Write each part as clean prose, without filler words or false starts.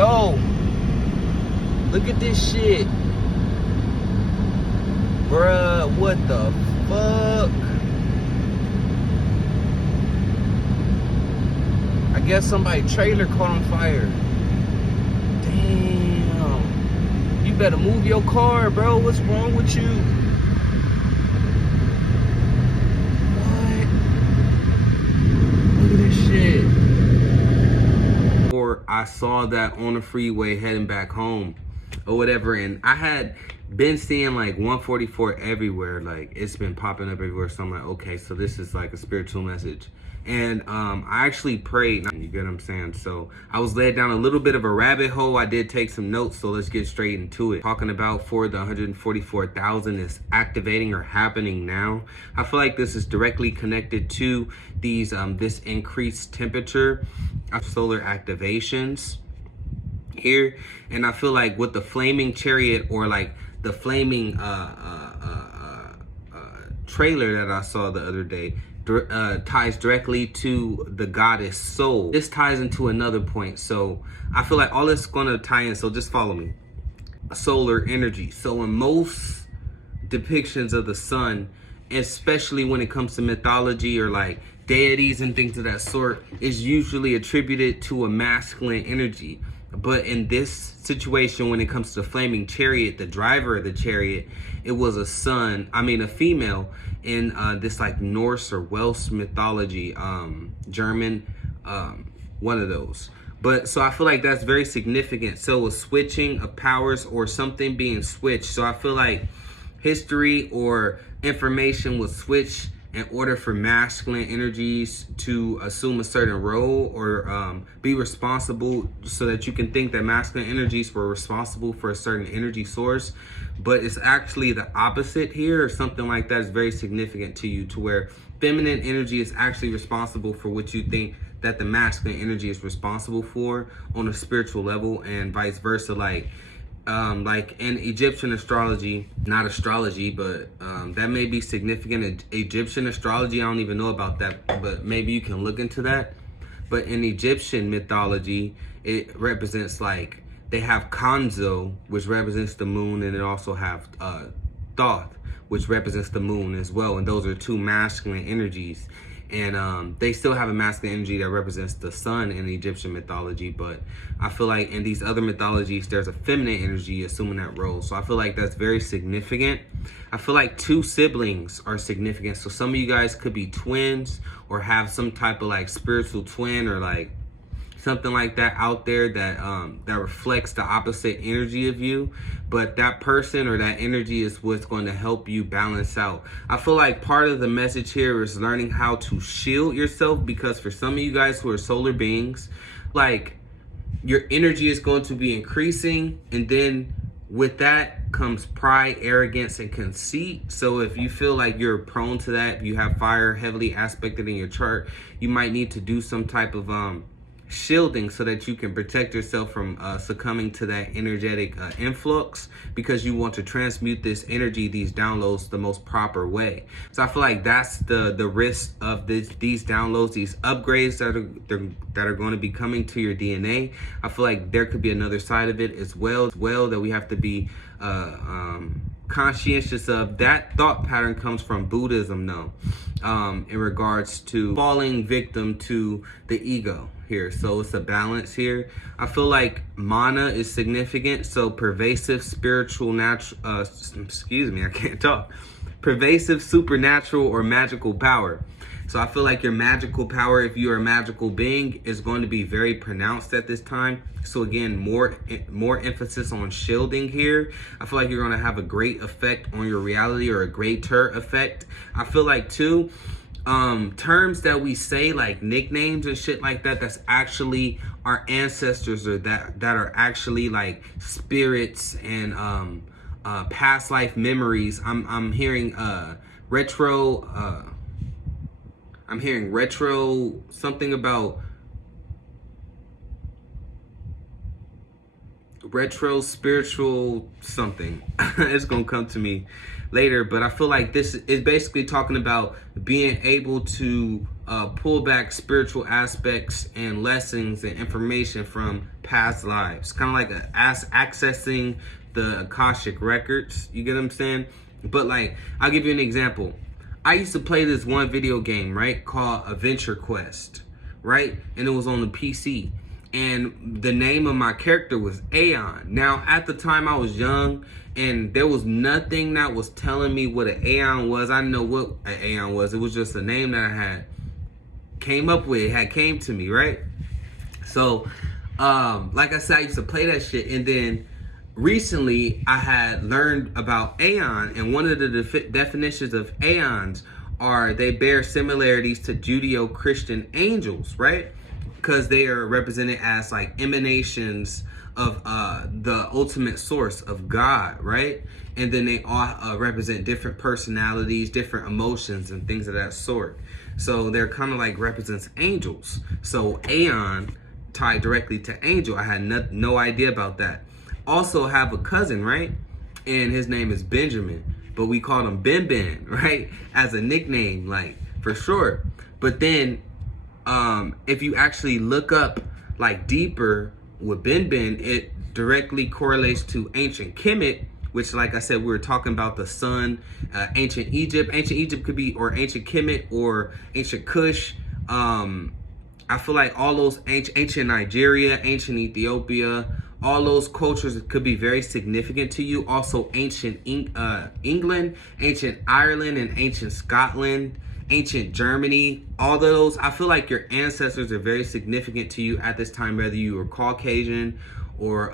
Yo, look at this shit. Bruh, what the fuck? I guess somebody's trailer caught on fire. Damn. You better move your car, bro. What's wrong with you? What? Look at this shit. Or I saw that on the freeway heading back home or whatever, and I had been seeing like 144 everywhere. Like, it's been popping up everywhere. So I'm like, okay, so this is like a spiritual message. And I actually prayed, you get what I'm saying? So I was led down a little bit of a rabbit hole. I did take some notes, so let's get straight into it. Talking about for the 144,000 is activating or happening now. I feel like this is directly connected to these this increased temperature of solar activations here. And I feel like with the flaming chariot, or like the flaming trailer that I saw the other day, ties directly to the goddess soul. This ties into another point. So I feel like all this is going to tie in. So just follow me. Solar energy. So in most depictions of the sun, especially when it comes to mythology or like deities and things of that sort, is usually attributed to a masculine energy. But in this situation, when it comes to the flaming chariot, the driver of the chariot, it was a female in this like Norse or Welsh mythology, German, one of those. But so I feel like that's very significant. So a switching of powers or something being switched. So I feel like history or information was switched in order for masculine energies to assume a certain role or be responsible, so that you can think that masculine energies were responsible for a certain energy source. But it's actually the opposite here, or something like that is very significant to you, to where feminine energy is actually responsible for what you think that the masculine energy is responsible for on a spiritual level, and vice versa. Like in Egyptian astrology, not astrology, but that may be significant. Egyptian astrology, I don't even know about that, but maybe you can look into that. But in Egyptian mythology, it represents, like, they have Kanzo, which represents the moon, and it also have Thoth, which represents the moon as well. And those are two masculine energies. And they still have a masculine energy that represents the sun in Egyptian mythology. But I feel like in these other mythologies, there's a feminine energy assuming that role. So I feel like that's very significant. I feel like two siblings are significant. So some of you guys could be twins or have some type of like spiritual twin or like something like that out there that that reflects the opposite energy of you. But that person or that energy is what's going to help you balance out. I feel like part of the message here is learning how to shield yourself, because for some of you guys who are solar beings, like, your energy is going to be increasing, and then with that comes pride, arrogance, and conceit. So if you feel like you're prone to that, if you have fire heavily aspected in your chart, you might need to do some type of shielding so that you can protect yourself from succumbing to that energetic influx, because you want to transmute this energy, these downloads, the most proper way. So I feel like that's the risk of these downloads, these upgrades that are going to be coming to your DNA. I feel like there could be another side of it as well that we have to be conscientious of. That thought pattern comes from Buddhism, though, in regards to falling victim to the ego here. So it's a balance here. I feel like mana is significant. So pervasive spiritual pervasive supernatural or magical power. So I feel like your magical power, if you're a magical being, is going to be very pronounced at this time. So again, more emphasis on shielding here. I feel like you're going to have a great effect on your reality, or a greater effect. I feel like too, terms that we say, like nicknames and shit like that, that's actually our ancestors, or that are actually like spirits and past life memories. I'm hearing retro something about retro spiritual something. It's gonna come to me later, but I feel like this is basically talking about being able to pull back spiritual aspects and lessons and information from past lives. Kind of like accessing the Akashic records. You get what I'm saying? But like, I'll give you an example. I used to play this one video game, right, called Adventure Quest, right? And it was on the PC. And the name of my character was Aeon. Now, at the time, I was young, and there was nothing that was telling me what an Aeon was. I didn't know what an Aeon was. It was just a name that I had came up with. It had came to me, right? So, like I said, I used to play that shit, and then recently I had learned about Aeon, and one of the definitions of Aeons are they bear similarities to Judeo-Christian angels, right? Because they are represented as like emanations of the ultimate source of God, right? And then they all represent different personalities, different emotions, and things of that sort. So they're kind of like represents angels. So Aeon tied directly to angel. I had no idea about that. Also have a cousin, right? And his name is Benjamin, but we called him Ben Ben, right? As a nickname, like for short. But then if you actually look up like deeper with Ben Ben, it directly correlates to ancient Kemet, which, like I said, we were talking about the sun, ancient Egypt. Ancient Egypt could be, or ancient Kemet, or ancient Kush. I feel like all those ancient Nigeria, ancient Ethiopia, all those cultures could be very significant to you. Also ancient England, ancient Ireland, and ancient Scotland, ancient Germany, all of those. I feel like your ancestors are very significant to you at this time, whether you were Caucasian or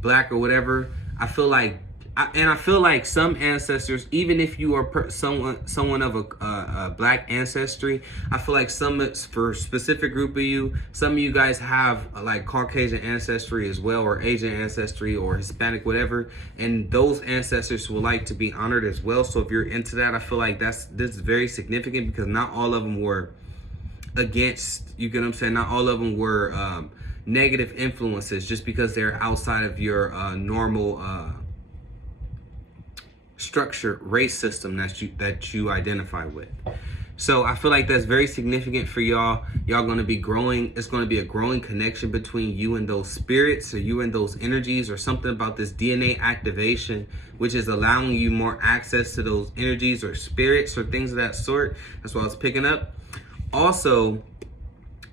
black or whatever. I feel like some ancestors, even if you are someone of a black ancestry, I feel like for a specific group of you, some of you guys have like Caucasian ancestry as well, or Asian ancestry, or Hispanic, whatever, and those ancestors would like to be honored as well. So if you're into that, I feel like this is very significant, because not all of them were against, you get what I'm saying? Not all of them were negative influences just because they're outside of your normal structured race system that you identify with. So I feel like that's very significant for y'all. Y'all gonna be growing. It's gonna be a growing connection between you and those spirits, or you and those energies, or something about this DNA activation, which is allowing you more access to those energies or spirits or things of that sort. That's what I was picking up. Also,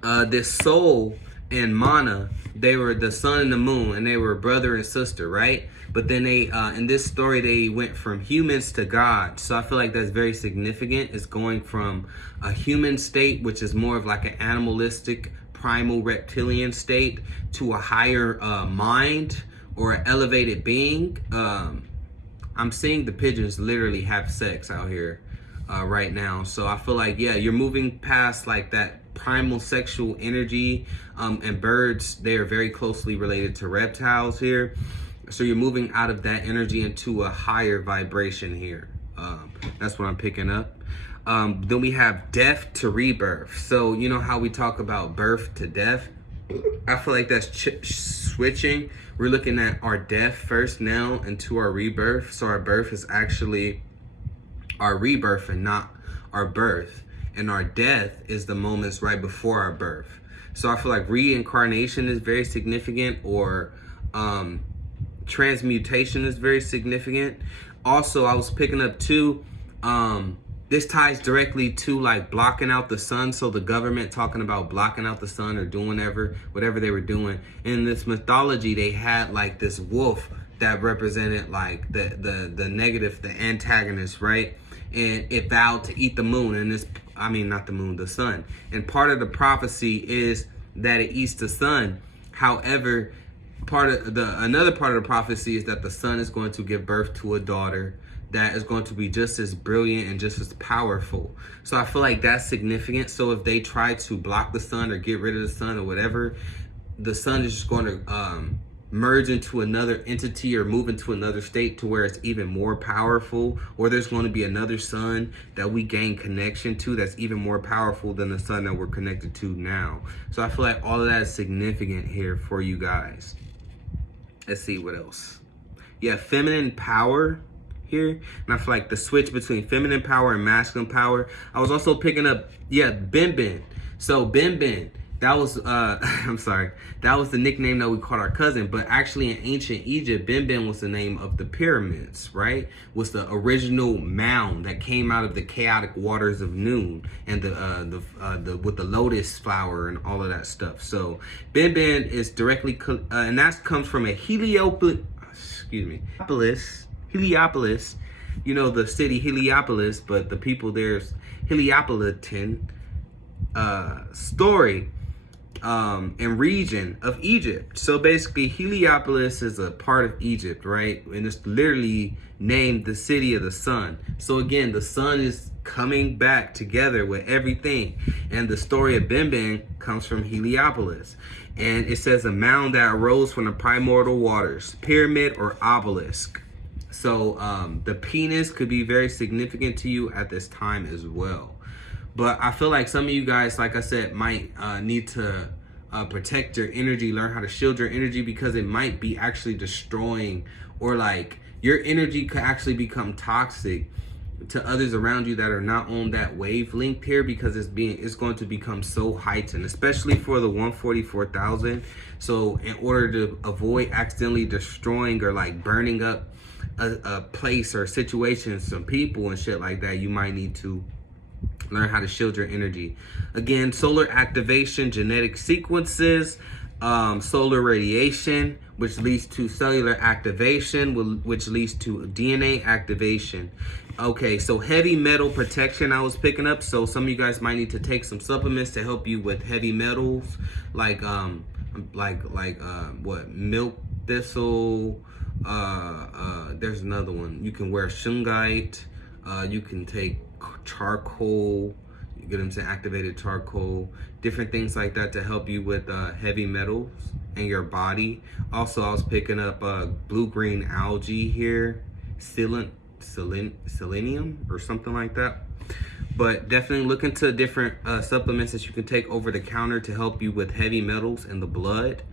this soul and Mana, they were the sun and the moon, and they were brother and sister, right? But then they, in this story, they went from humans to God. So I feel like that's very significant. It's going from a human state, which is more of like an animalistic, primal reptilian state, to a higher mind or an elevated being. I'm seeing the pigeons literally have sex out here right now. So I feel like, yeah, you're moving past like that primal sexual energy, and birds, they are very closely related to reptiles here. So you're moving out of that energy into a higher vibration here. That's what I'm picking up. Then we have death to rebirth. So you know how we talk about birth to death? I feel like that's switching. We're looking at our death first now into our rebirth. So our birth is actually our rebirth and not our birth. And our death is the moments right before our birth. So I feel like reincarnation is very significant, or transmutation is very significant. Also, I was picking up too, this ties directly to like blocking out the sun. So the government talking about blocking out the sun or doing whatever they were doing. In this mythology, they had like this wolf that represented like the negative, the antagonist, right? And it vowed to eat the moon, and not the moon, the sun. And part of the prophecy is that it eats the sun. However, another part of the prophecy is that the sun is going to give birth to a daughter that is going to be just as brilliant and just as powerful. So I feel like that's significant. So if they try to block the sun or get rid of the sun or whatever, the sun is just going to merge into another entity or move into another state to where it's even more powerful, or there's going to be another sun that we gain connection to that's even more powerful than the sun that we're connected to now. So I feel like all of that is significant here for you guys. Let's see what else. Yeah, feminine power here. And I feel like the switch between feminine power and masculine power. I was also picking up, yeah, Ben. So Ben, that was, I'm sorry, that was the nickname that we called our cousin. But actually in ancient Egypt, Ben was the name of the pyramids, right? Was the original mound that came out of the chaotic waters of noon, and the with the lotus flower and all of that stuff. So Ben is directly, and that comes from a Heliopolis, you know, the city Heliopolis, but the people there's Heliopolitan story and region of Egypt. So basically Heliopolis is a part of Egypt, right? And it's literally named the city of the sun. So again, the sun is coming back together with everything. And the story of Ben comes from Heliopolis. And it says a mound that arose from the primordial waters, pyramid or obelisk. So the penis could be very significant to you at this time as well. But I feel like some of you guys, like I said, might need to protect your energy, learn how to shield your energy, because it might be actually destroying, or like your energy could actually become toxic to others around you that are not on that wavelength here, because it's going to become so heightened, especially for the 144,000. So in order to avoid accidentally destroying or like burning up a place or a situation, some people and shit like that, you might need to learn how to shield your energy. Again, solar activation, genetic sequences, solar radiation, which leads to cellular activation, which leads to DNA activation. Okay, so heavy metal protection I was picking up. So some of you guys might need to take some supplements to help you with heavy metals, like what, milk thistle. There's another one. You can wear shungite. You can take charcoal, you get them to activated charcoal, different things like that to help you with heavy metals in your body. Also, I was picking up blue-green algae here, selenium or something like that. But definitely look into different supplements that you can take over the counter to help you with heavy metals in the blood.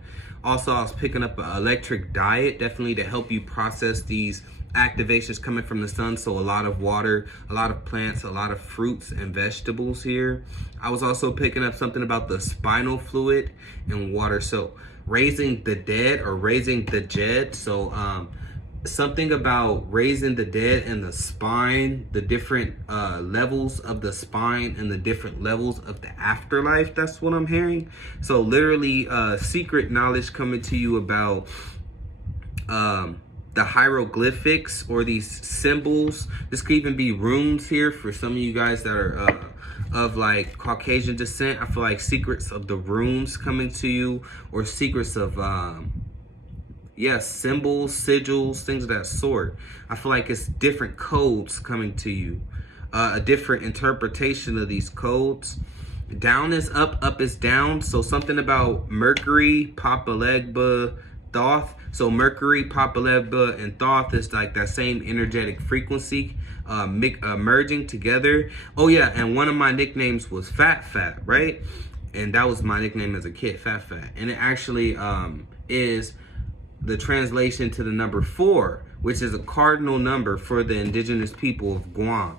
Also, I was picking up an electric diet, definitely to help you process these activations coming from the sun. So a lot of water, a lot of plants, a lot of fruits and vegetables here. I was also picking up something about the spinal fluid and water. So raising the dead or raising the Jed. So something about raising the dead and the spine, the different levels of the spine and the different levels of the afterlife. That's what I'm hearing. So literally secret knowledge coming to you about the hieroglyphics or these symbols. This could even be runes here for some of you guys that are of like Caucasian descent. I feel like secrets of the runes coming to you, or secrets of symbols, sigils, things of that sort. I feel like it's different codes coming to you, a different interpretation of these codes. Down is up, up is down. So something about Mercury, Papa Legba, Thoth. So Mercury, Papa Legba, and Thoth is like that same energetic frequency merging together. Oh yeah, and one of my nicknames was Fat, right? And that was my nickname as a kid, Fat. And it actually is the translation to the number 4, which is a cardinal number for the indigenous people of Guam.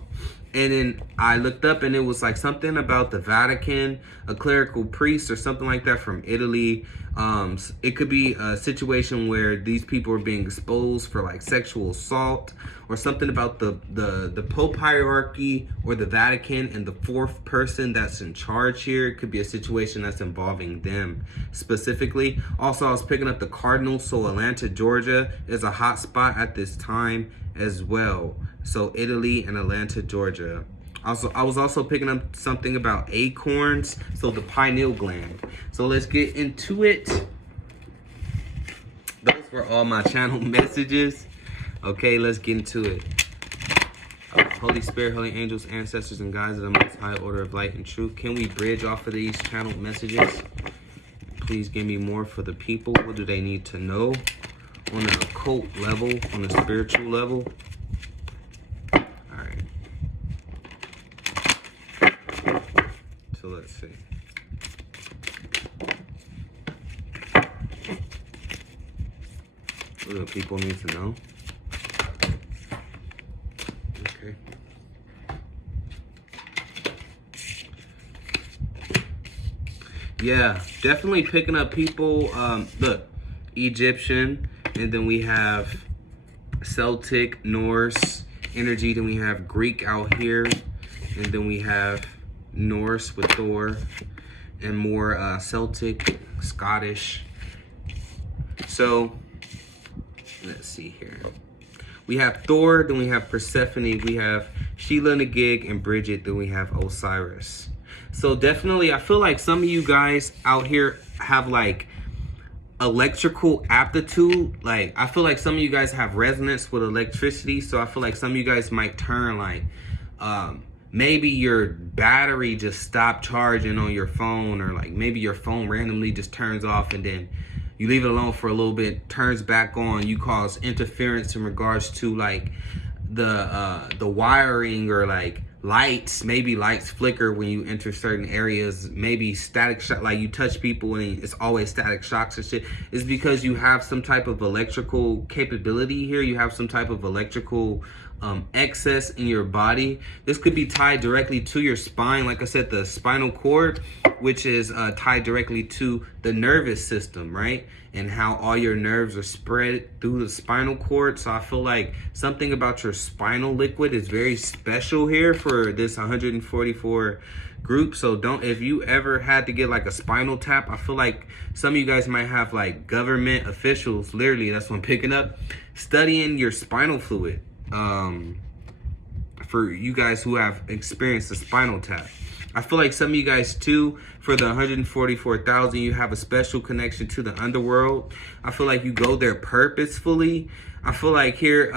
And then I looked up and it was like something about the Vatican, a clerical priest or something like that from Italy. It could be a situation where these people are being exposed for like sexual assault, or something about the Pope hierarchy or the Vatican and the 4th person that's in charge here. It could be a situation that's involving them specifically. Also, I was picking up the Cardinals. So Atlanta, Georgia is a hot spot at this time as well. So Italy and Atlanta, Georgia. Also, I was also picking up something about acorns, so the pineal gland. So let's get into it. Those were all my channel messages. Okay, let's get into it. Holy Spirit, holy angels, ancestors, and guides of the most high order of light and truth. Can we bridge off of these channel messages? Please give me more for the people. What do they need to know on an occult level, on a spiritual level? So let's see. What do people need to know? Okay. Yeah, definitely picking up people. Look, Egyptian, and then we have Celtic, Norse energy. Then we have Greek out here, and then we have Norse with Thor, and more Celtic, Scottish. So let's see here. We have Thor, then we have Persephone, we have Sheila Nagig and Bridget, then we have Osiris. So definitely, I feel like some of you guys out here have like electrical aptitude. Like, I feel like some of you guys have resonance with electricity. So I feel like some of you guys might turn like, maybe your battery just stopped charging on your phone, or like maybe your phone randomly just turns off and then you leave it alone for a little bit, turns back on. You cause interference in regards to like the wiring, or like lights. Maybe lights flicker when you enter certain areas. Maybe static shock, like you touch people and it's always static shocks and shit. It's because you have some type of electrical capability here. You have some type of electrical excess in your body. This could be tied directly to your spine. Like I said, the spinal cord, which is tied directly to the nervous system, right? And how all your nerves are spread through the spinal cord. So I feel like something about your spinal liquid is very special here for this 144 group. So if you ever had to get like a spinal tap, I feel like some of you guys might have like government officials, literally, that's what I'm picking up, studying your spinal fluid. For you guys who have experienced a spinal tap. I feel like some of you guys too, for the 144,000, you have a special connection to the underworld. I feel like you go there purposefully. I feel like here,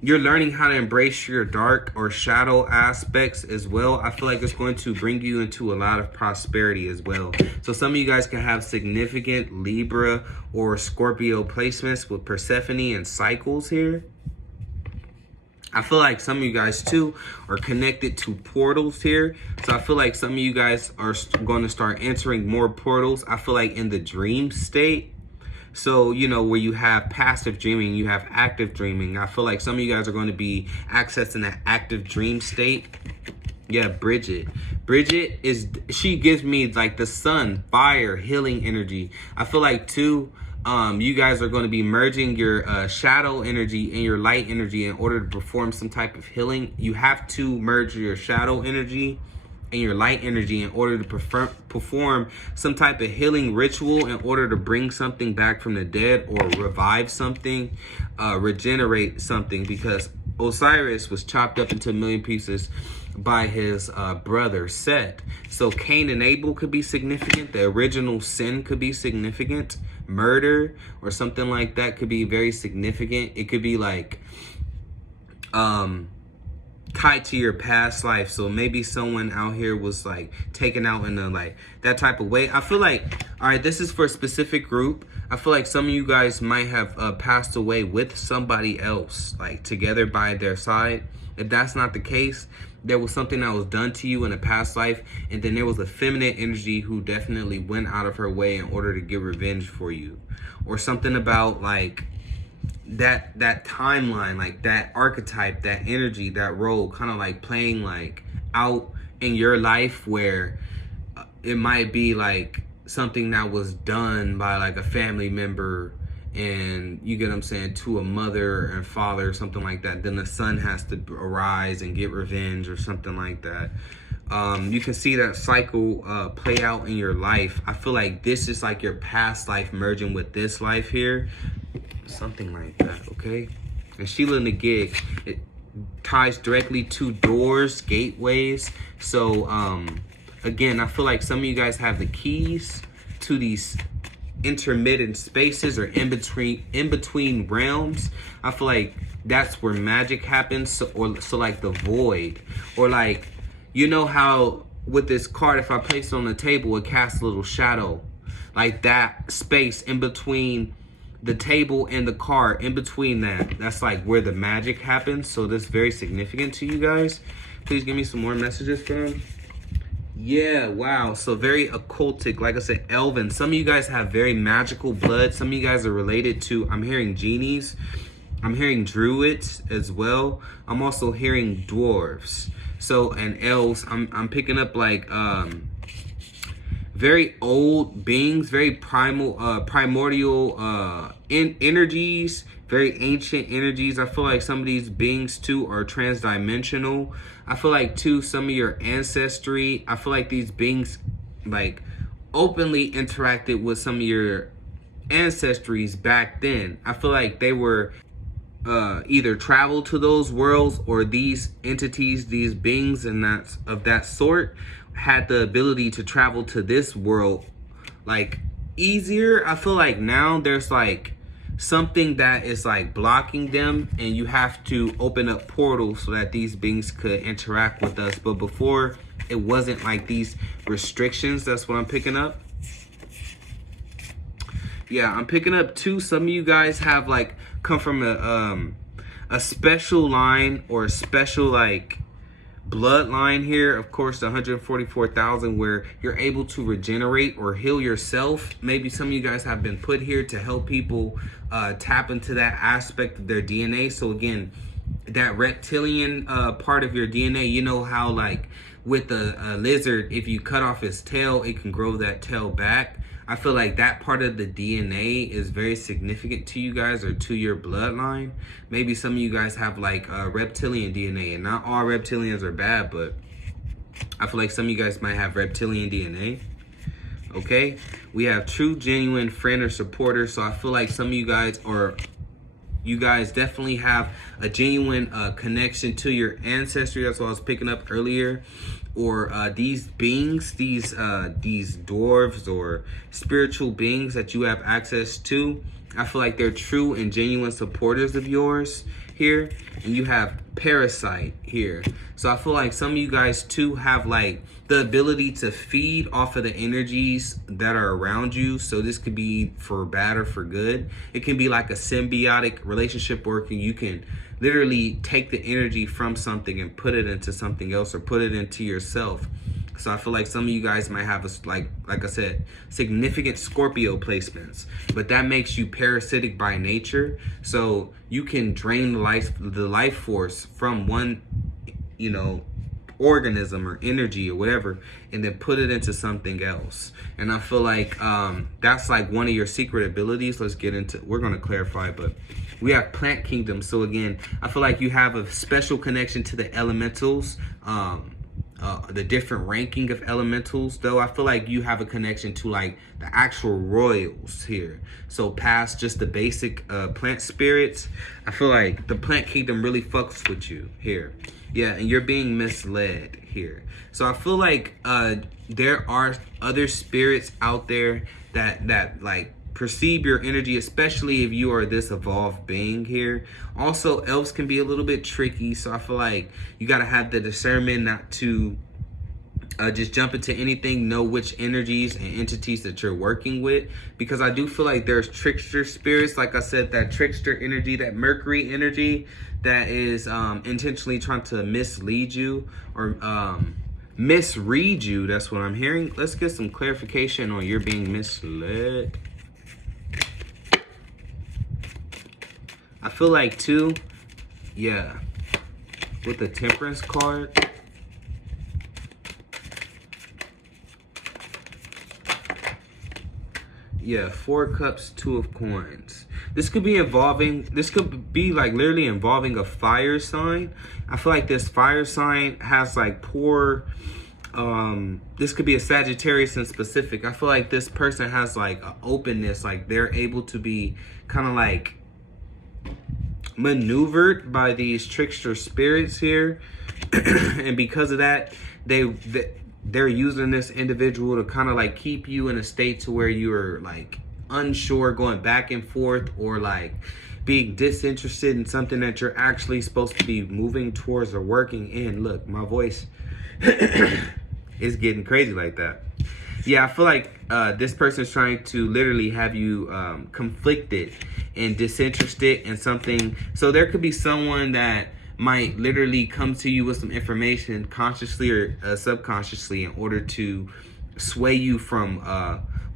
you're learning how to embrace your dark or shadow aspects as well. I feel like it's going to bring you into a lot of prosperity as well. So some of you guys can have significant Libra or Scorpio placements with Persephone and cycles here. I feel like some of you guys too are connected to portals here. So I feel like some of you guys are going to start entering more portals. I feel like in the dream state. So, you know, where you have passive dreaming, you have active dreaming. I feel like some of you guys are going to be accessing that active dream state. Yeah, Bridget. Bridget she gives me like the sun, fire, healing energy. I feel like too, you guys are going to be merging your shadow energy and your light energy in order to perform some type of healing. You have to merge your shadow energy and your light energy in order to perform some type of healing ritual, in order to bring something back from the dead, or revive something, regenerate something, because Osiris was chopped up into a million pieces by his brother Set. So Cain and Abel could be significant. The original sin could be significant. Murder or something like that could be very significant. It could be like tied to your past life. So maybe someone out here was like taken out in a like that type of way. I feel like, all right, this is for a specific group. I feel like some of you guys might have passed away with somebody else, like together by their side. If that's not the case, there was something that was done to you in a past life, and then there was a feminine energy who definitely went out of her way in order to get revenge for you, or something about like that timeline, like that archetype, that energy, that role, kind of like playing like out in your life, where it might be like something that was done by like a family member, and you get what I'm saying, to a mother and father or something like that. Then the son has to arise and get revenge or something like that. You can see that cycle play out in your life. I feel like this is like your past life merging with this life here. Something like that, okay? And Sheila Nagig, it ties directly to doors, gateways. So, again, I feel like some of you guys have the keys to these intermittent spaces, or in between realms. I feel like that's where magic happens. So like the void, or like, you know how with this card, if I place it on the table, it casts a little shadow, like that space in between the table and the card, in between that's like where the magic happens. So this is very significant to you guys. Please give me some more messages from them. Yeah, wow. So very occultic, like I said, elven. Some of you guys have very magical blood. Some of you guys are related to, I'm hearing genies. I'm hearing druids as well. I'm also hearing dwarves. So, and elves. I'm picking up like very old beings, very primordial energies, very ancient energies. I feel like some of these beings too are transdimensional. I feel like too some of your ancestry, I feel like these beings like openly interacted with some of your ancestries back then. I feel like they were either travel to those worlds, or these entities, these beings and that of that sort had the ability to travel to this world like easier. I feel like now there's like something that is like blocking them, and you have to open up portals so that these beings could interact with us. But before, it wasn't like these restrictions. That's what I'm picking up. Yeah, I'm picking up too. Some of you guys have like come from a special line or a special like bloodline here. Of course, the 144,000, where you're able to regenerate or heal yourself. Maybe some of you guys have been put here to help people tap into that aspect of their DNA. So again, that reptilian part of your DNA, you know how like with a lizard, if you cut off its tail, it can grow that tail back. I feel like that part of the DNA is very significant to you guys or to your bloodline. Maybe some of you guys have like reptilian DNA, and not all reptilians are bad, but I feel like some of you guys might have reptilian DNA. Okay, we have true, genuine friend or supporter. So I feel like some of you guys, or you guys definitely have a genuine connection to your ancestry. That's what I was picking up earlier. Or these beings, these dwarves or spiritual beings that you have access to, I feel like they're true and genuine supporters of yours here. And you have parasite here. So I feel like some of you guys too have like the ability to feed off of the energies that are around you. So this could be for bad or for good. It can be like a symbiotic relationship working. You can literally take the energy from something and put it into something else, or put it into yourself. So I feel like some of you guys might have like I said, significant Scorpio placements, but that makes you parasitic by nature. So you can drain the life force from one, you know, organism or energy or whatever, and then put it into something else. And I feel like that's like one of your secret abilities. Let's get into, we're going to clarify, but we have plant kingdom. So again, I feel like you have a special connection to the elementals, the different ranking of elementals, though I feel like you have a connection to like the actual royals here. So past just the basic plant spirits, I feel like the plant kingdom really fucks with you here. Yeah, and you're being misled here. So I feel like there are other spirits out there that like perceive your energy, especially if you are this evolved being here. Also, elves can be a little bit tricky, so I feel like you got to have the discernment not to just jump into anything. Know which energies and entities that you're working with, because I do feel like there's trickster spirits, like I said, that trickster energy, that Mercury energy that is intentionally trying to mislead you or misread you. That's what I'm hearing. Let's get some clarification on you're being misled. I feel like too, yeah, with the Temperance card, yeah, 4 cups, 2 of coins. This could be involving, this could be like literally involving a fire sign. I feel like this fire sign has like poor, this could be a Sagittarius in specific. I feel like this person has like an openness, like they're able to be kind of like maneuvered by these trickster spirits here. And because of that, they're using this individual to kind of like keep you in a state to where you're like unsure, going back and forth, or like being disinterested in something that you're actually supposed to be moving towards or working in. Look, my voice is getting crazy like that. Yeah, I feel like this person is trying to literally have you conflicted and disinterested in something. So there could be someone that might literally come to you with some information consciously or subconsciously in order to sway you from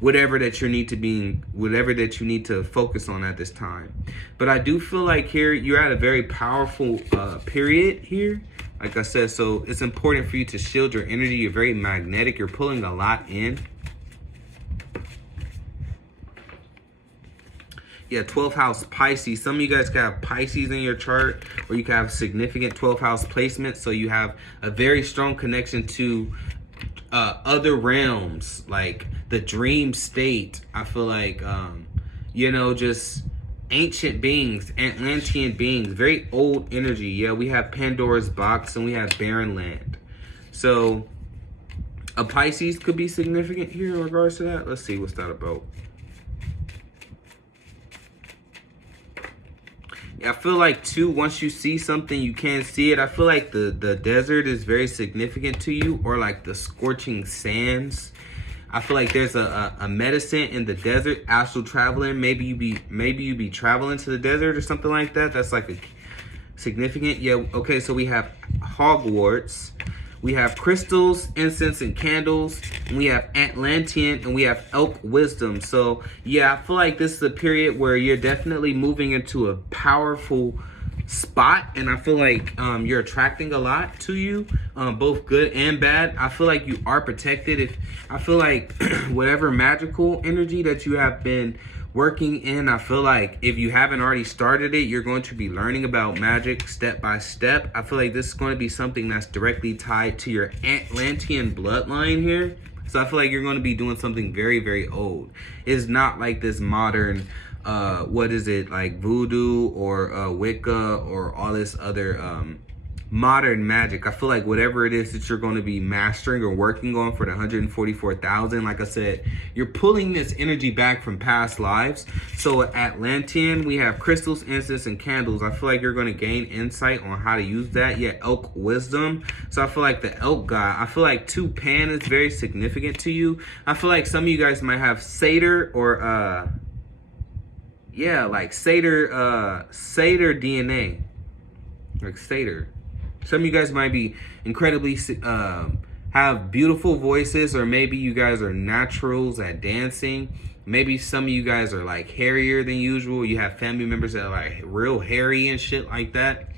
whatever that you need to focus on at this time. But I do feel like here you're at a very powerful period here. Like I said, so it's important for you to shield your energy. You're very magnetic. You're pulling a lot in. Yeah, 12th house Pisces. Some of you guys can have Pisces in your chart, or you can have significant 12th house placement. So you have a very strong connection to other realms, like the dream state. I feel like, you know, just ancient beings, Atlantean beings, very old energy. Yeah, we have Pandora's box and we have barren land. So a Pisces could be significant here in regards to that. Let's see, what's that about? I feel like too, once you see something, you can't see it. I feel like the desert is very significant to you, or like the scorching sands. I feel like there's a medicine in the desert, astral traveling. Maybe you be traveling to the desert or something like that. That's like a significant. Yeah, okay, so we have Hogwarts. We have crystals, incense, and candles. And we have Atlantean, and we have elk wisdom. So, yeah, I feel like this is a period where you're definitely moving into a powerful spot. And I feel like you're attracting a lot to you, both good and bad. I feel like you are protected. I feel like whatever magical energy that you have been working in, I feel like if you haven't already started it, you're going to be learning about magic step by step. I feel like this is going to be something that's directly tied to your Atlantean bloodline here. So I feel like you're going to be doing something very, very old. It's not like this modern, what is it, like voodoo or Wicca or all this other modern magic. I feel like whatever it is that you're going to be mastering or working on for the 144,000, like I said, you're pulling this energy back from past lives. So at Atlantean, we have crystals, incense, and candles. I feel like you're going to gain insight on how to use that. Yeah, elk wisdom. So I feel like the elk guy, I feel like Pan is very significant to you. I feel like some of you guys might have Satyr or yeah, like Satyr DNA, like Satyr. Some of you guys might be incredibly, have beautiful voices, or maybe you guys are naturals at dancing. Maybe some of you guys are like hairier than usual. You have family members that are like real hairy and shit like that.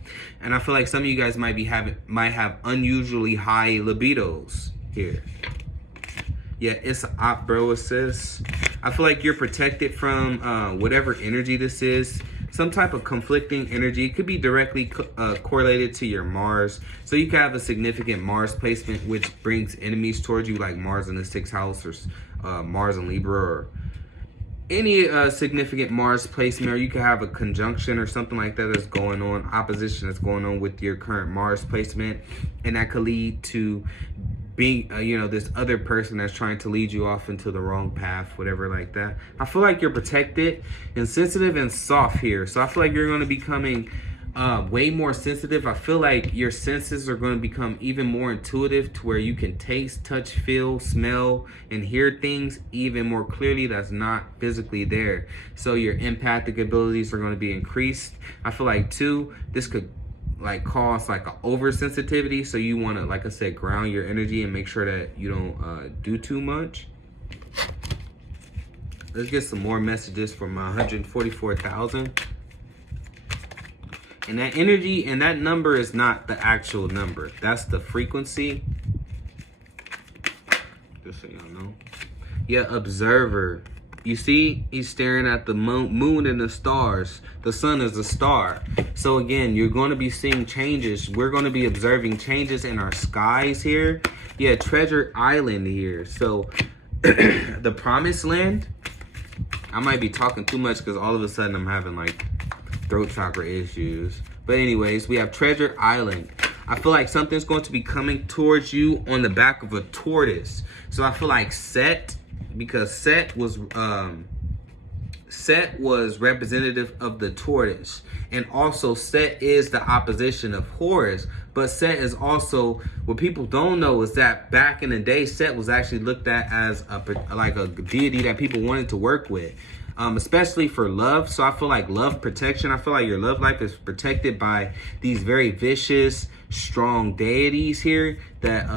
And I feel like some of you guys might have unusually high libidos here. Yeah, it's an op, bro, it says. I feel like you're protected from whatever energy this is. Some type of conflicting energy. It could be directly correlated to your Mars. So you could have a significant Mars placement, which brings enemies towards you, like Mars in the 6th house, or Mars in Libra, or any significant Mars placement. Or you could have a conjunction or something like that that's going on, opposition that's going on with your current Mars placement. And that could lead to being, you know, this other person that's trying to lead you off into the wrong path, whatever like that. I feel like you're protected and sensitive and soft here. So I feel like you're going to be becoming way more sensitive. I feel like your senses are going to become even more intuitive, to where you can taste, touch, feel, smell, and hear things even more clearly that's not physically there. So your empathic abilities are going to be increased. I feel like too, this could like cause like an oversensitivity, so you want to, like I said, ground your energy and make sure that you don't do too much. Let's get some more messages for my 144,000. And that energy and that number is not the actual number, that's the frequency, just so y'all know. Yeah, observer. You see, he's staring at the moon and the stars. The sun is a star. So again, you're going to be seeing changes. We're going to be observing changes in our skies here. Yeah, Treasure Island here. So the Promised Land. I might be talking too much because all of a sudden I'm having like throat chakra issues. But anyways, we have Treasure Island. I feel like something's going to be coming towards you on the back of a tortoise. So I feel like Set, because Set was representative of the tortoise, and also Set is the opposition of Horus. But Set is also, what people don't know is that back in the day, Set was actually looked at as a deity that people wanted to work with, especially for love. So I feel like love protection. I feel like your love life is protected by these very vicious, strong deities here that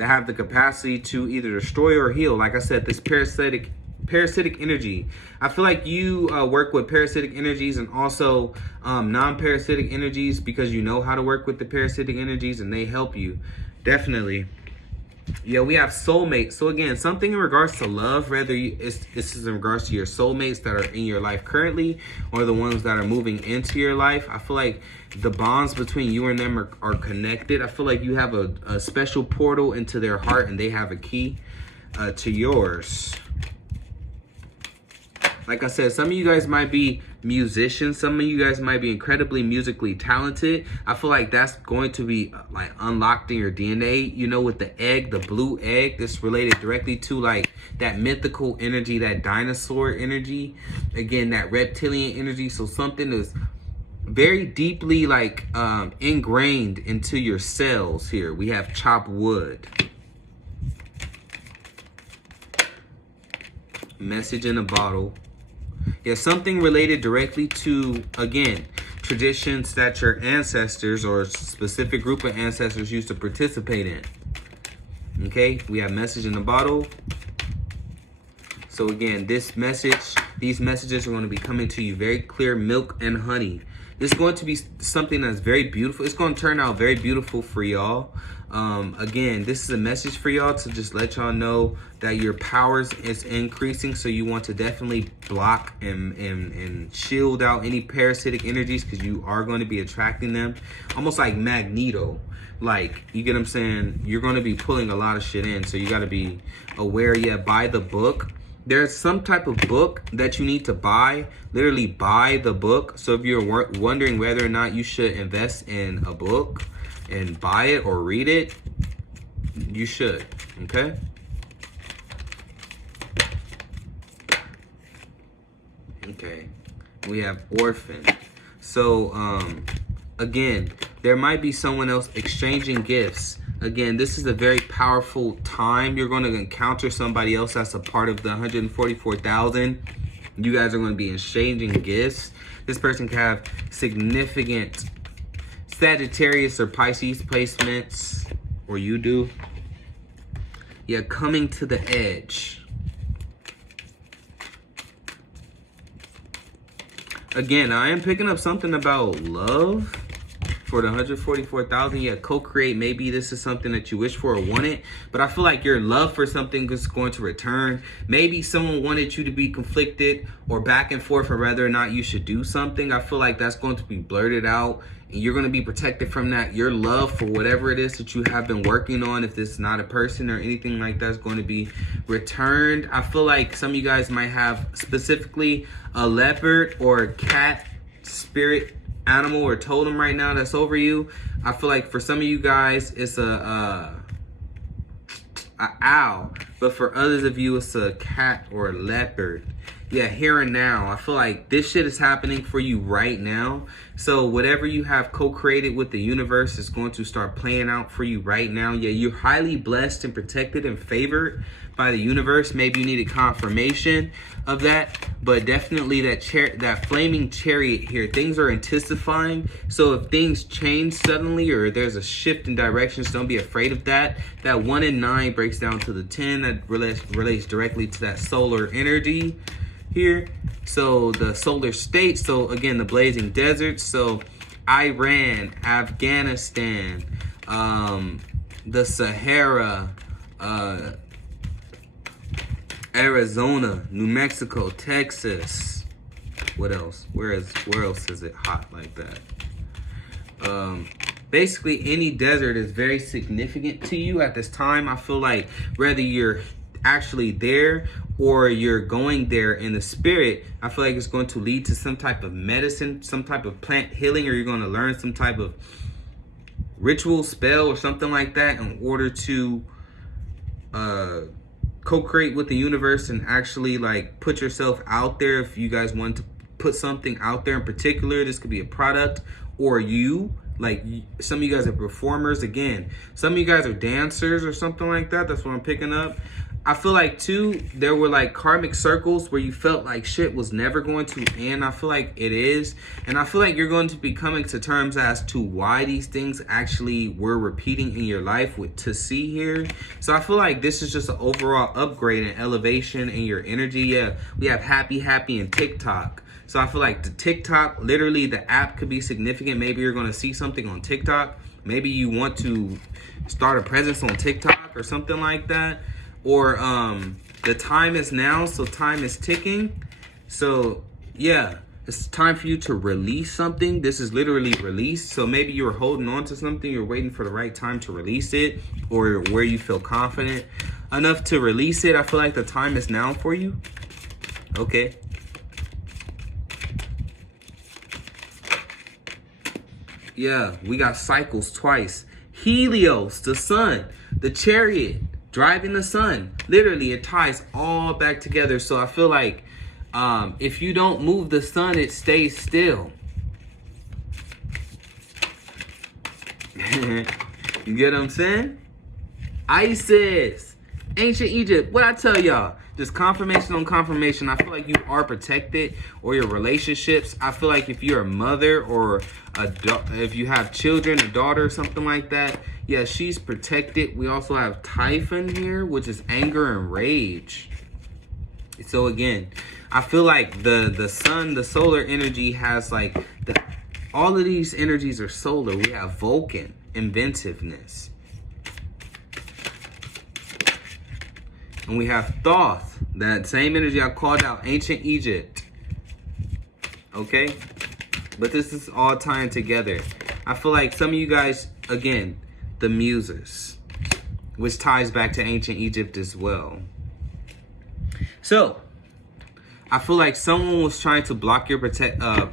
that have the capacity to either destroy or heal. Like I said, this parasitic energy. I feel like you work with parasitic energies and also non-parasitic energies because you know how to work with the parasitic energies and they help you. Definitely. Yeah, we have soulmates. So again, something in regards to love, whether this is in regards to your soulmates that are in your life currently or the ones that are moving into your life. I feel like the bonds between you and them are connected. I feel like you have a special portal into their heart and they have a key to yours. Like I said, some of you guys might be musicians. Some of you guys might be incredibly musically talented. I feel like that's going to be like unlocked in your DNA. You know, with the egg, the blue egg, that's related directly to like that mythical energy, that dinosaur energy. Again, that reptilian energy. So something is very deeply like ingrained into your cells here. We have chopped wood. Message in a bottle. Yeah, something related directly to, again, traditions that your ancestors or a specific group of ancestors used to participate in. Okay, we have message in the bottle. So again, these messages are going to be coming to you very clear, milk and honey. This is going to be something that's very beautiful. It's going to turn out very beautiful for y'all. Again, this is a message for y'all to just let y'all know that your powers is increasing. So you want to definitely block and shield out any parasitic energies because you are going to be attracting them. Almost like Magneto. Like, you get what I'm saying? You're going to be pulling a lot of shit in. So you got to be aware. Yeah, buy the book. There's some type of book that you need to buy. Literally buy the book. So if you're wondering whether or not you should invest in a book and buy it or read it, you should. Okay? Okay. We have orphan. So, again, there might be someone else exchanging gifts. Again, this is a very powerful time. You're going to encounter somebody else that's a part of the 144,000. You guys are going to be exchanging gifts. This person can have significant Sagittarius or Pisces placements, or you do. Yeah, coming to the edge. Again, I am picking up something about love. For the 144,000, yeah, co-create. Maybe this is something that you wish for or wanted, but I feel like your love for something is going to return. Maybe someone wanted you to be conflicted or back and forth on whether or not you should do something. I feel like that's going to be blurted out and you're going to be protected from that. Your love for whatever it is that you have been working on, if this is not a person or anything like that, is going to be returned. I feel like some of you guys might have specifically a leopard or a cat spirit animal or totem right now that's over you. I feel like for some of you guys it's a owl, but for others of you it's a cat or a leopard. Yeah, here and now. I feel like this shit is happening for you right now. So whatever you have co-created with the universe is going to start playing out for you right now. Yeah, you're highly blessed and protected and favored by the universe. Maybe you needed confirmation of that, but definitely that flaming chariot here, things are intensifying. So if things change suddenly or there's a shift in directions, don't be afraid of that. That 1 and 9 breaks down to the 10. That relates directly to that solar energy here. So the solar state, so again, the blazing deserts, so Iran, Afghanistan, the Sahara, Arizona, New Mexico, Texas. What else? Where else is it hot like that? Basically any desert is very significant to you at this time. I feel like whether you're actually there or you're going there in the spirit, I feel like it's going to lead to some type of medicine, some type of plant healing, or you're going to learn some type of ritual spell or something like that in order to co-create with the universe and actually like put yourself out there. If you guys want to put something out there in particular, this could be a product or you. Like some of you guys are performers. Again, some of you guys are dancers or something like that. That's what I'm picking up. I feel like too, there were like karmic circles where you felt like shit was never going to end. I feel like it is. And I feel like you're going to be coming to terms as to why these things actually were repeating in your life to see here. So I feel like this is just an overall upgrade and elevation in your energy. Yeah, we have happy, and TikTok. So I feel like the TikTok, literally the app could be significant. Maybe you're going to see something on TikTok. Maybe you want to start a presence on TikTok or something like that. Or the time is now, so time is ticking. So yeah, it's time for you to release something. This is literally release. So maybe you're holding on to something, you're waiting for the right time to release it, or where you feel confident enough to release it. I feel like the time is now for you. Okay. Yeah, we got cycles twice. Helios, the sun, the chariot, driving the sun. Literally, it ties all back together. So I feel like if you don't move the sun, it stays still. You get what I'm saying? Isis, ancient Egypt. What I tell y'all? Just confirmation on confirmation. I feel like you are protected, or your relationships. I feel like if you're a mother or if you have children, a daughter or something like that, yeah, she's protected. We also have Typhon here, which is anger and rage. So again, I feel like the sun, the solar energy has like all of these energies are solar. We have Vulcan, inventiveness. And we have Thoth, that same energy I called out, ancient Egypt. Okay? But this is all tying together. I feel like some of you guys, again, the muses, which ties back to ancient Egypt as well. So, I feel like someone was trying to block your protection,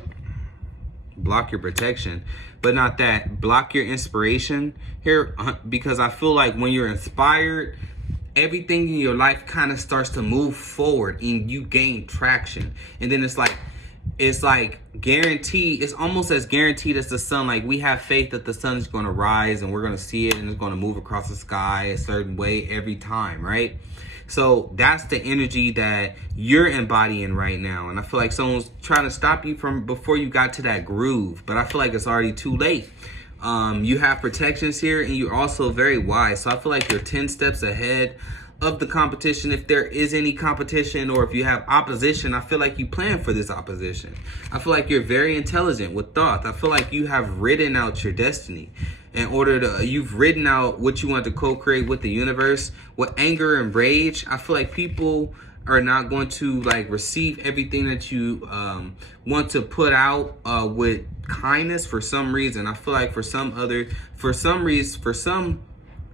but not that, block your inspiration here, because I feel like when you're inspired, everything in your life kind of starts to move forward and you gain traction. And then it's like guaranteed. It's almost as guaranteed as the sun. Like, we have faith that the sun is going to rise and we're going to see it and it's going to move across the sky a certain way every time, right? So that's the energy that you're embodying right now. And I feel like someone's trying to stop you from before you got to that groove, but I feel like it's already too late. You have protections here, and you're also very wise. So I feel like you're 10 steps ahead of the competition. If there is any competition, or if you have opposition, I feel like you plan for this opposition. I feel like you're very intelligent with thought. I feel like you have written out your destiny. You've written out what you want to co-create with the universe. With anger and rage, I feel like people are not going to like receive everything that you want to put out with kindness for some reason. I feel like for some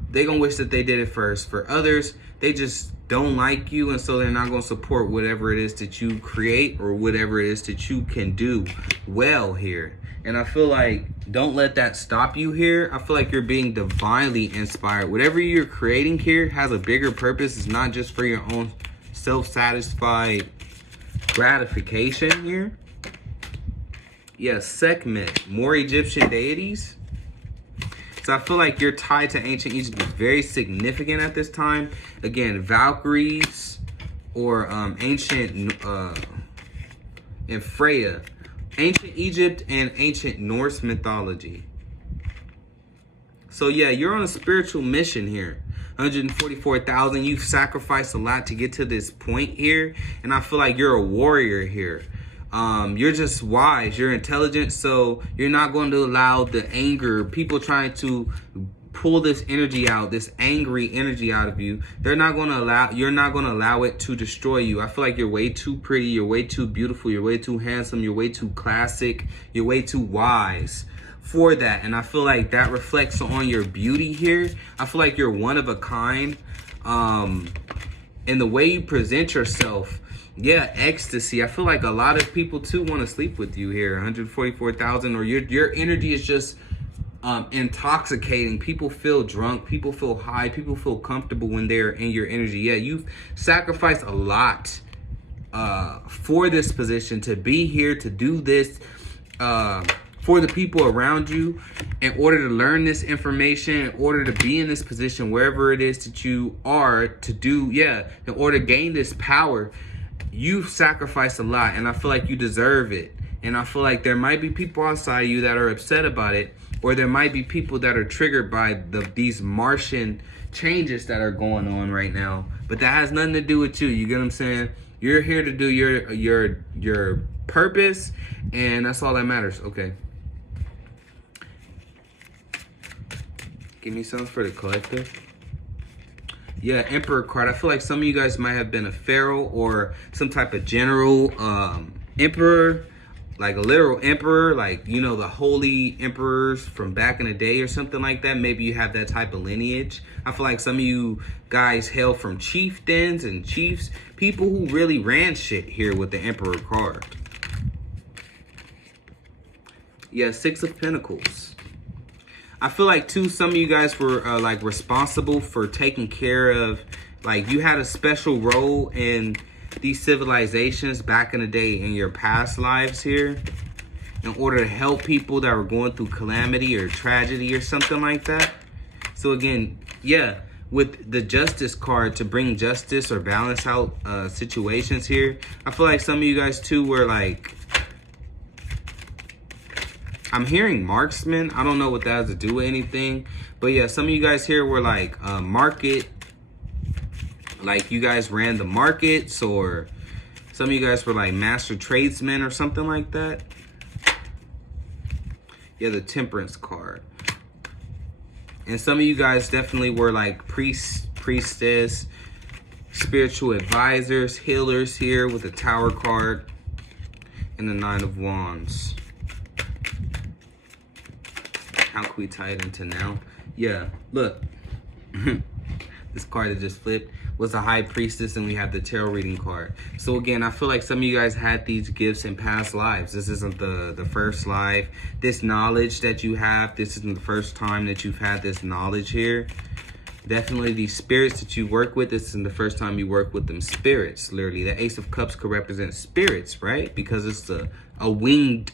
they gonna wish that they did it first. For others, they just don't like you, and so they're not gonna support whatever it is that you create or whatever it is that you can do well here. And I feel like, don't let that stop you here. I feel like you're being divinely inspired. Whatever you're creating here has a bigger purpose. It's not just for your own self-satisfied gratification here. Yes, Sekhmet, more Egyptian deities. So I feel like you're tied to ancient Egypt is very significant at this time. Again, Valkyries or ancient and Freya. Ancient Egypt and ancient Norse mythology. So yeah, you're on a spiritual mission here. 144,000. You've sacrificed a lot to get to this point here. And I feel like you're a warrior here. You're just wise. You're intelligent. So you're not going to allow the anger, people trying to pull this energy out, this angry energy out of you. You're not going to allow it to destroy you. I feel like you're way too pretty. You're way too beautiful. You're way too handsome. You're way too classic. You're way too wise for that. And I feel like that reflects on your beauty here. I feel like you're one of a kind. And the way you present yourself, yeah, ecstasy. I feel like a lot of people too want to sleep with you here. 144,000, or your energy is just intoxicating. People feel drunk, people feel high, people feel comfortable when they're in your energy. Yeah, you've sacrificed a lot for this position, to be here, to do this for the people around you, in order to learn this information, in order to be in this position, wherever it is that you are to do, in order to gain this power, you've sacrificed a lot, and I feel like you deserve it. And I feel like there might be people outside of you that are upset about it, or there might be people that are triggered by these Martian changes that are going on right now. But that has nothing to do with you. You get what I'm saying? You're here to do your purpose, and that's all that matters. Okay. Give me something for the collective. Yeah, Emperor card. I feel like some of you guys might have been a pharaoh or some type of general emperor, like a literal emperor, like, you know, the holy emperors from back in the day or something like that. Maybe you have that type of lineage. I feel like some of you guys hail from chieftains and chiefs, people who really ran shit here with the Emperor card. Yeah, Six of Pentacles. I feel like too, some of you guys were like responsible for taking care of, like, you had a special role in these civilizations back in the day in your past lives here, in order to help people that were going through calamity or tragedy or something like that. So again, yeah, with the Justice card, to bring justice or balance out situations here, I feel like some of you guys too were like, I'm hearing marksman. I don't know what that has to do with anything. But yeah, some of you guys here were like market. Like you guys ran the markets, or some of you guys were like master tradesmen or something like that. Yeah, the Temperance card. And some of you guys definitely were like priests, priestess, spiritual advisors, healers here with the Tower card and the Nine of Wands. How can we tie it into now? Yeah, look. This card that just flipped was the High Priestess, and we have the tarot reading card. So again, I feel like some of you guys had these gifts in past lives. This isn't the first life. This knowledge that you have, this isn't the first time that you've had this knowledge here. Definitely these spirits that you work with, this isn't the first time you work with them spirits. Literally, the Ace of Cups could represent spirits, right? Because it's a winged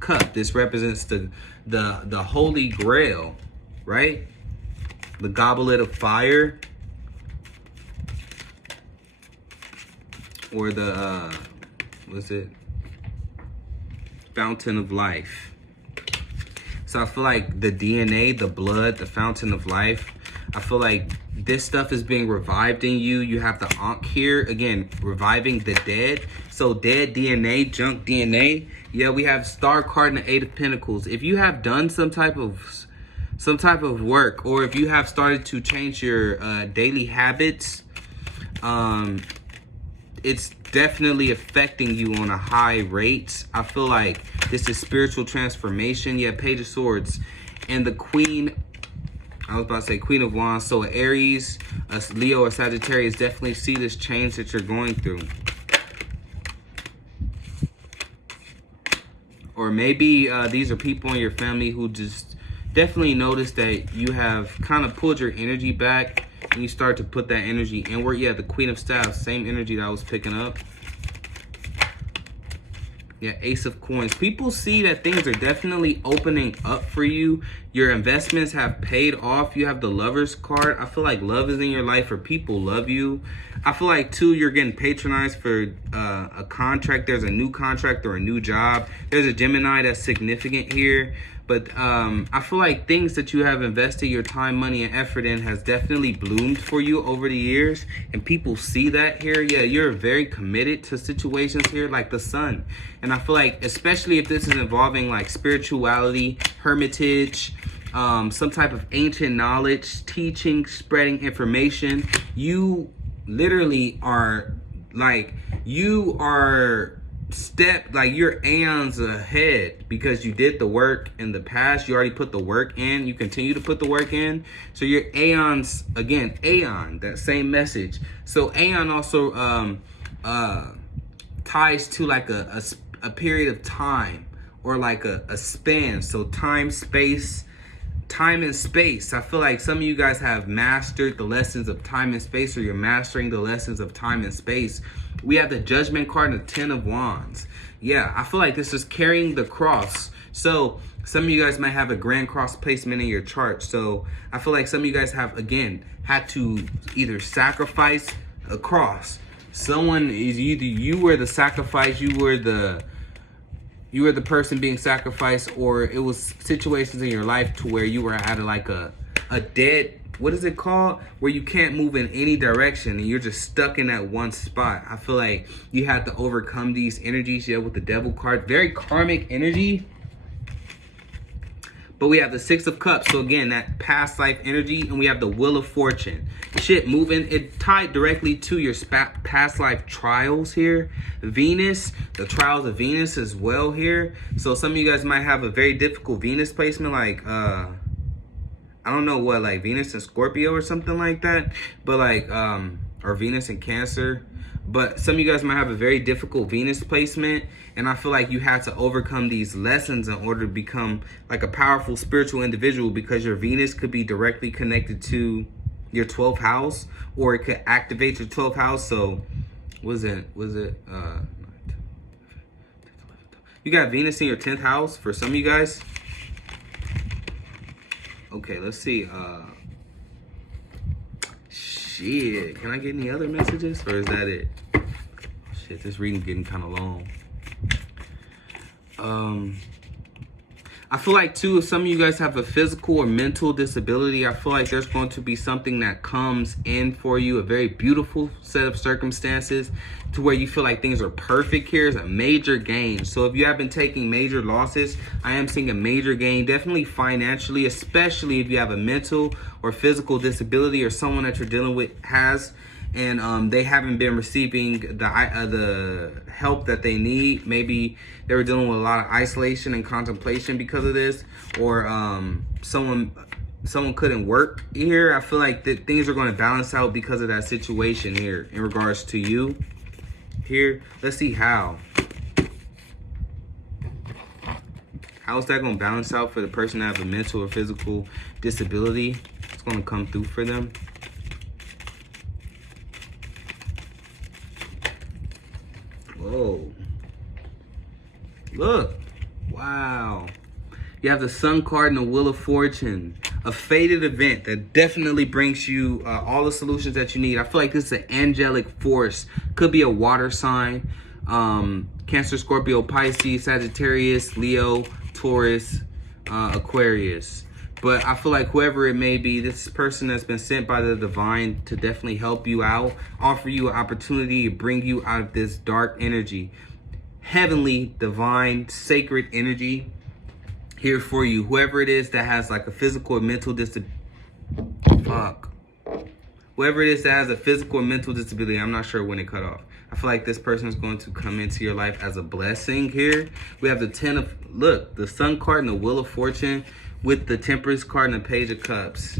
cup. This represents the Holy Grail, right? The Goblet of Fire, or the what's it? Fountain of Life. So I feel like the DNA, the blood, the Fountain of Life, I feel like this stuff is being revived in you. You have the Ankh here, again, reviving the dead. So dead DNA, junk DNA. Yeah, we have Star card and the Eight of Pentacles. If you have done some type of work, or if you have started to change your daily habits, it's definitely affecting you on a high rate. I feel like this is spiritual transformation. Yeah, Page of Swords and the Queen. I was about to say Queen of Wands. So Aries, a Leo, or Sagittarius definitely see this change that you're going through. Or maybe these are people in your family who just definitely notice that you have kind of pulled your energy back, and you start to put that energy inward. Yeah, the Queen of Staffs, same energy that I was picking up. Yeah, Ace of Coins. People see that things are definitely opening up for you. Your investments have paid off. You have the Lovers card. I feel like love is in your life, or people love you. I feel like, too, you're getting patronized for a contract. There's a new contract or a new job. There's a Gemini that's significant here. But I feel like things that you have invested your time, money, and effort in has definitely bloomed for you over the years. And people see that here. Yeah, you're very committed to situations here, like the Sun. And I feel like, especially if this is involving like spirituality, hermitage, some type of ancient knowledge, teaching, spreading information, you literally are like, you are you're aeons ahead, because you did the work in the past. You already put the work in. You continue to put the work in. So you're aeons, again, aeon, that same message. So aeon also ties to like a period of time, or like a span. So time and space. I feel like some of you guys have mastered the lessons of time and space, or you're mastering the lessons of time and space. We have the Judgment card and the Ten of Wands. Yeah, I feel like this is carrying the cross. So some of you guys might have a grand cross placement in your chart. So I feel like some of you guys have, again, had to either sacrifice a cross. Someone is either you were the sacrifice, you were the person being sacrificed, or it was situations in your life to where you were at like a dead, what is it called? Where you can't move in any direction and you're just stuck in that one spot. I feel like you had to overcome these energies. Yeah, with the devil card, very karmic energy. But we have the Six of Cups. So again, that past life energy. And we have the Wheel of Fortune. Shit moving. It tied directly to your past life trials here. Venus. The trials of Venus as well here. So some of you guys might have a very difficult Venus placement. Like, I don't know what, like Venus and Scorpio or something like that. But like, or Venus and Cancer. But some of you guys might have a very difficult Venus placement. And I feel like you had to overcome these lessons in order to become like a powerful spiritual individual, because your Venus could be directly connected to your 12th house, or it could activate your 12th house. So was it you got Venus in your 10th house for some of you guys. Okay, let's see. Shit, can I get any other messages, or is that it? Shit, this reading's getting kind of long. I feel like too, if some of you guys have a physical or mental disability, I feel like there's going to be something that comes in for you, a very beautiful set of circumstances to where you feel like things are perfect. Here's a major gain. So if you have been taking major losses, I am seeing a major gain, definitely financially, especially if you have a mental or physical disability, or someone that you're dealing with has, and they haven't been receiving the help that they need. Maybe they were dealing with a lot of isolation and contemplation because of this, or someone couldn't work here. I feel like that things are going to balance out because of that situation here in regards to you here. Let's see how is that going to balance out for the person that have a mental or physical disability. It's going to come through for them. Whoa. Look. Wow. You have the Sun card and the Wheel of Fortune. A fated event that definitely brings you all the solutions that you need. I feel like this is an angelic force. Could be a water sign. Cancer, Scorpio, Pisces, Sagittarius, Leo, Taurus, Aquarius. But I feel like whoever it may be, this person has been sent by the divine to definitely help you out, offer you an opportunity to bring you out of this dark energy. Heavenly, divine, sacred energy here for you. Whoever it is that has like a physical or mental disability. Whoever it is that has a physical or mental disability, I'm not sure when it cut off. I feel like this person is going to come into your life as a blessing here. We have the the Sun card and the Wheel of Fortune, with the Temperance card and the Page of Cups.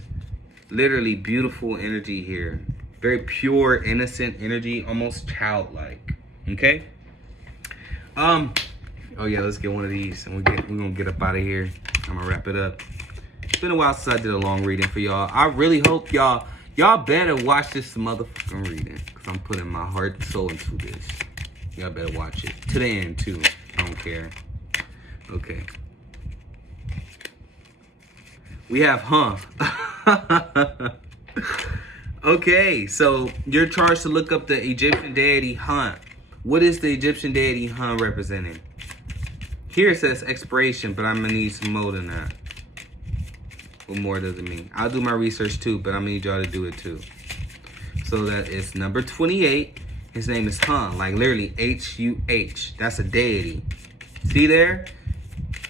Literally beautiful energy here. Very pure, innocent energy, almost childlike. Okay? Oh yeah, let's get one of these and we're gonna get up out of here. I'm gonna wrap it up. It's been a while since I did a long reading for y'all. I really hope y'all better watch this motherfucking reading, because I'm putting my heart and soul into this. Y'all better watch it to the end too. I don't care. Okay. We have Okay, so you're charged to look up the Egyptian deity Hun. What is the Egyptian deity Hun representing? Here it says expiration, but I'm gonna need some more than that. What more does it mean? I'll do my research too, but I'm gonna need y'all to do it too. So that is number 28. His name is Hun, like literally H-U-H. That's a deity. See there?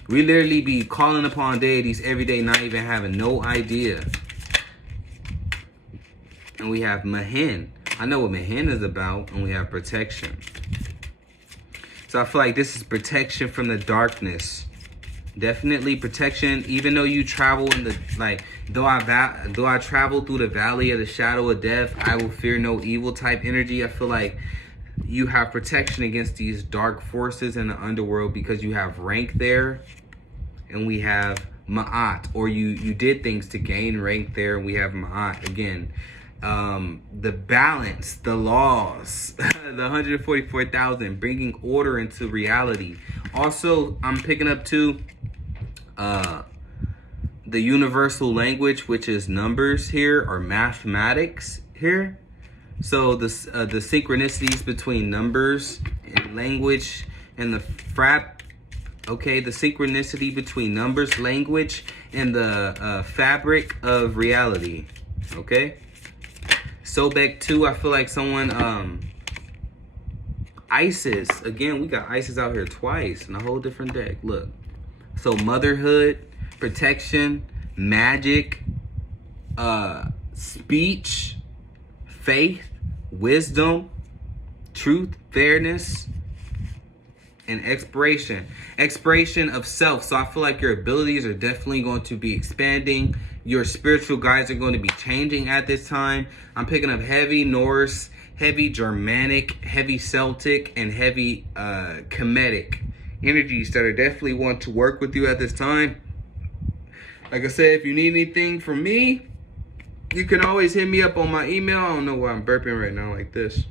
We literally be calling upon deities every day, not even having no idea. And we have Mahin. I know what Mahin is about, and we have protection. So I feel like this is protection from the darkness. Definitely protection, even though you travel in the, like, though I travel through the valley of the shadow of death, I will fear no evil type energy. I feel like you have protection against these dark forces in the underworld because you have rank there, and we have Ma'at, or you did things to gain rank there, and we have Ma'at again. The balance, the laws, the 144,000, bringing order into reality. Also, I'm picking up too, the universal language, which is numbers here, or mathematics here. So the synchronicities between numbers and language and the the synchronicity between numbers, language, and the fabric of reality. Okay. Sobek 2, I feel like someone Isis. Again, we got Isis out here twice in a whole different deck. Look. So motherhood, protection, magic, speech, faith, wisdom, truth, fairness, and expiration of self. So I feel like your abilities are definitely going to be expanding. Your spiritual guides are going to be changing at this time. I'm picking up heavy Norse, heavy Germanic, heavy Celtic, and heavy Kemetic energies that are definitely want to work with you at this time. Like I said, if you need anything from me, you can always hit me up on my email. I don't know why I'm burping right now like this.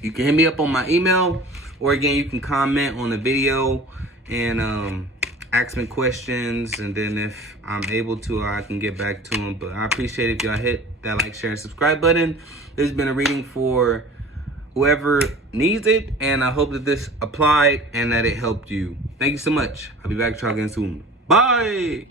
You can hit me up on my email, or again, you can comment on the video and ask me questions, and then if I'm able to, I can get back to them. But I appreciate if y'all hit that like, share, and subscribe button. This has been a reading for whoever needs it, and I hope that this applied and that it helped you. Thank you so much. I'll be back to y'all again soon. Bye!